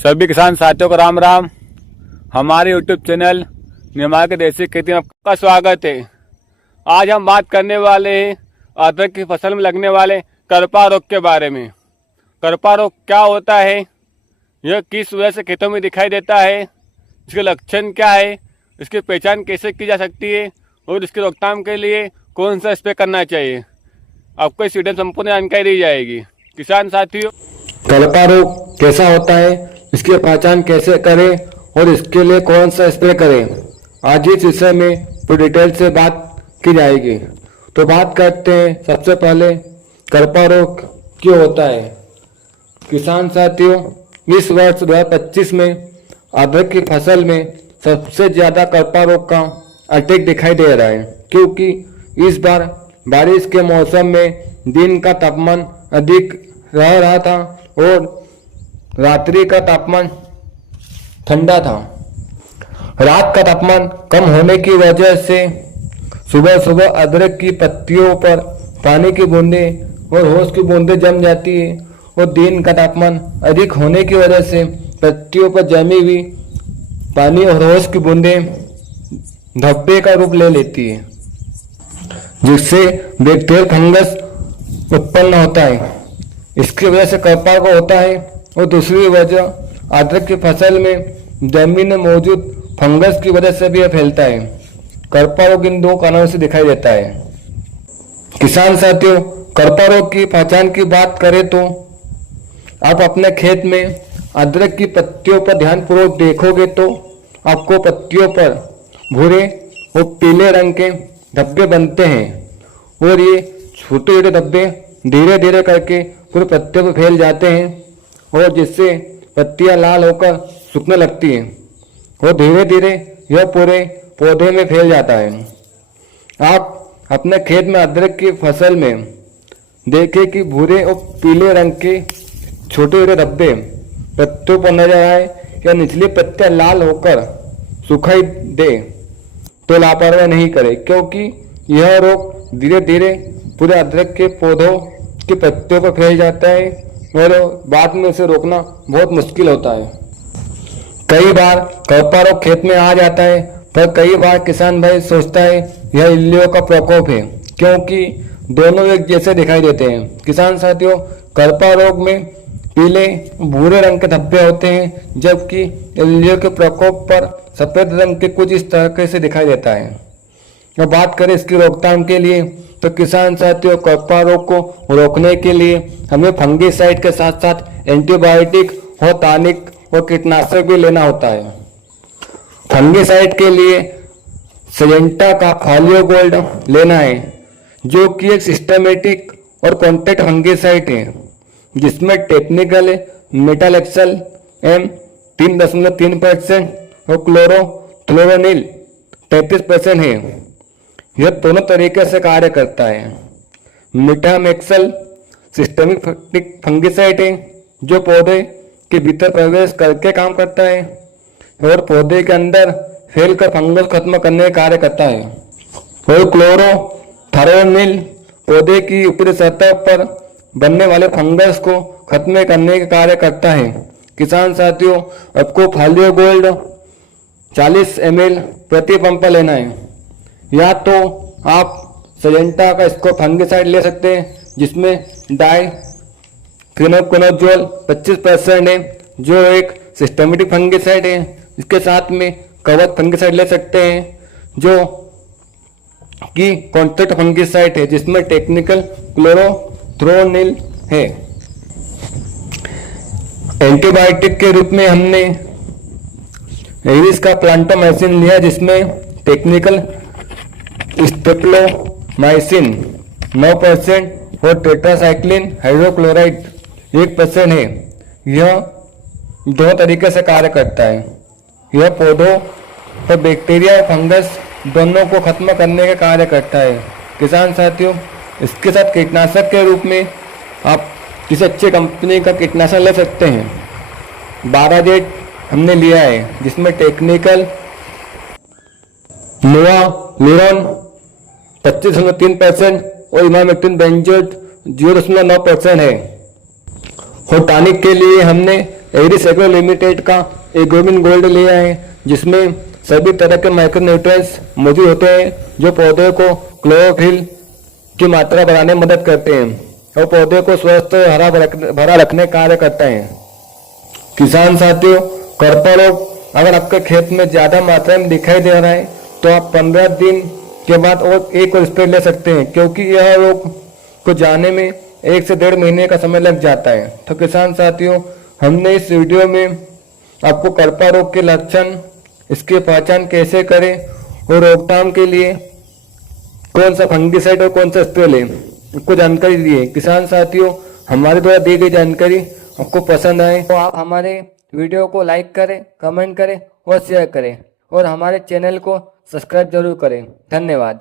सभी किसान साथियों को राम राम। हमारे YouTube चैनल निमाड़ देसी खेती में आपका स्वागत है। आज हम बात करने वाले हैं अदरक की फसल में लगने वाले करपा रोग के बारे में। करपा रोग क्या होता है, यह किस वजह से खेतों में दिखाई देता है, इसके लक्षण क्या है, इसकी पहचान कैसे की जा सकती है और इसकी रोकथाम के लिए कौन सा स्प्रे करना चाहिए, आपको इस वीडियो में संपूर्ण जानकारी दी जाएगी। किसान साथियों, करपा रोग कैसा होता है, इसकी पहचान कैसे करें और इसके लिए कौन सा स्प्रे करें, आज इस विषय में पूरी डिटेल से बात की जाएगी। तो बात करते हैं सबसे पहले करपा रोग क्यों होता है। किसान साथियों, इस वर्ष 2025 में अदरक की फसल में सबसे ज़्यादा करपा रोग का अटैक दिखाई दे रहा है, क्योंकि इस बार बारिश के मौसम में दिन का तापमान अधिक रह रहा था और रात्रि का तापमान ठंडा था। रात का तापमान कम होने की वजह से सुबह सुबह अदरक की पत्तियों पर पानी की बूंदें और होश की बूंदें जम जाती है और दिन का तापमान अधिक होने की वजह से पत्तियों पर जमी हुई पानी और होश की बूंदें धब्बे का रूप ले लेती है, जिससे बैक्टीरियल फंगस उत्पन्न होता है। इसकी वजह से करपा रोग होता है। और दूसरी वजह अदरक की फसल में जमीन में मौजूद फंगस की वजह से भी यह फैलता है। करपा रोग इन दो कारणों से दिखाई देता है। किसान साथियों, करपा रोग की पहचान की बात करें तो आप अपने खेत में अदरक की पत्तियों पर ध्यानपूर्वक देखोगे तो आपको पत्तियों पर भूरे और पीले रंग के धब्बे बनते हैं और ये छोटे छोटे धब्बे धीरे धीरे करके पूरे पत्ते पर फैल जाते हैं और जिससे पत्तियां लाल होकर सूखने लगती हैं और धीरे धीरे यह पूरे पौधे में फैल जाता है। आप अपने खेत में अदरक की फसल में देखें कि भूरे और पीले रंग के छोटे छोटे धब्बे पत्तों पर नजर आए या निचली पत्तियां लाल होकर सुखाई दे तो लापरवाही नहीं करें, क्योंकि यह रोग धीरे धीरे पूरे अदरक के पौधों के पत्तियों पर फैल जाता है और बाद में उसे रोकना बहुत मुश्किल होता है। कई बार करपा रोग खेत में आ जाता है, पर कई बार किसान भाई सोचता है यह इल्लियों का प्रकोप है, क्योंकि दोनों एक जैसे दिखाई देते हैं। किसान साथियों, करपा रोग में पीले भूरे रंग के धब्बे होते हैं, जबकि इल्लियों के प्रकोप पर सफेद रंग के कुछ इस तरह से दिखाई देता है। अब बात करें इसकी रोकथाम के लिए तो किसान साथियों, करपा रोग को रोकने के लिए हमें फंगीसाइड के साथ साथ एंटीबायोटिक और टॉनिक और कीटनाशक भी लेना होता है। फंगीसाइड के लिए सिजेंटा का फॉलियो गोल्ड लेना है, जो कि एक सिस्टमेटिक और कॉन्टैक्ट फंगीसाइड है, जिसमें टेक्निकल मेटालेक्सल M 3.3% और क्लोरोथ्लोरोनिल 33% है। यह दोनों तरीके से कार्य करता है। मेटामेक्सल सिस्टमिक फंगिसाइड है, जो पौधे के भीतर प्रवेश करके काम करता है और पौधे के अंदर फैलकर फंगस खत्म करने का कार्य करता है। और क्लोरोथ्लोरोनिल पौधे की ऊपरी सतह पर बनने वाले फंगस को खत्म करने का कार्य करता है। किसान साथियों, आपको फॉलियो गोल्ड 40 ml प्रति पंप लेना है, या तो आप सिजेंटा का इसको फंगिसाइड ले सकते हैं, जिसमें डाइक्विनोकोनाजोल 25% है, जो एक सिस्टमेटिक फंगिसाइड है। इसके साथ में कवच फंगिसाइड ले सकते हैं, जो कि कॉन्टैक्ट फंगिसाइड है, जिसमें टेक्निकल क्लोरोथ्लोरोनिल है। एंटीबायोटिक के रूप में हमने एरिस का प्लांटोमाइसिन लिया, जिसमें टेक्निकल स्टेप्लोमाइसिन 9% और टेट्रासाइक्लिन हाइड्रोक्लोराइड 1% है। यह दो तरीके से कार्य करता है। यह पौधों पर बैक्टीरिया और फंगस दोनों को खत्म करने का कार्य करता है। किसान साथियों, इसके साथ कीटनाशक के रूप में आप किसी अच्छी कंपनी का कीटनाशक ले सकते हैं। 12 जेट हमने लिया है, जिसमें टेक्निकल नोवालुरॉन 25.3% और इमामेक्टिन बेंजोएट 0.9% है। और टॉनिक के लिए हमने एग्रीस एग्रो लिमिटेड का एग्रोमिन गोल्ड ले आए, जिसमें सभी तरह के माइक्रो न्यूट्रिएंट्स मौजूद होते हैं जो पौधे को क्लोरोफिल की मात्रा बढ़ाने में मदद करते हैं और पौधे को स्वस्थ और हरा भरा रखने का कार्य करता है। किसान साथियों, करपा रोग अगर आपके खेत में ज्यादा मात्रा में दिखाई दे रहा है तो आप 15 दिन के बाद और एक और स्प्रे ले सकते हैं, क्योंकि यह रोग को जाने में 1 से 1.5 महीने का समय लग जाता है। तो किसान साथियों, हमने इस वीडियो में आपको करपा रोग के लक्षण, इसकी पहचान कैसे करें और रोकथाम के लिए कौन सा फंगिसाइड और कौन सा स्प्रे लें, इसको जानकारी दी है। किसान साथियों, हमारे द्वारा दी गई जानकारी आपको पसंद आए तो आप हमारे वीडियो को लाइक करें, कमेंट करें और शेयर करें और हमारे चैनल को सब्सक्राइब जरूर करें। धन्यवाद।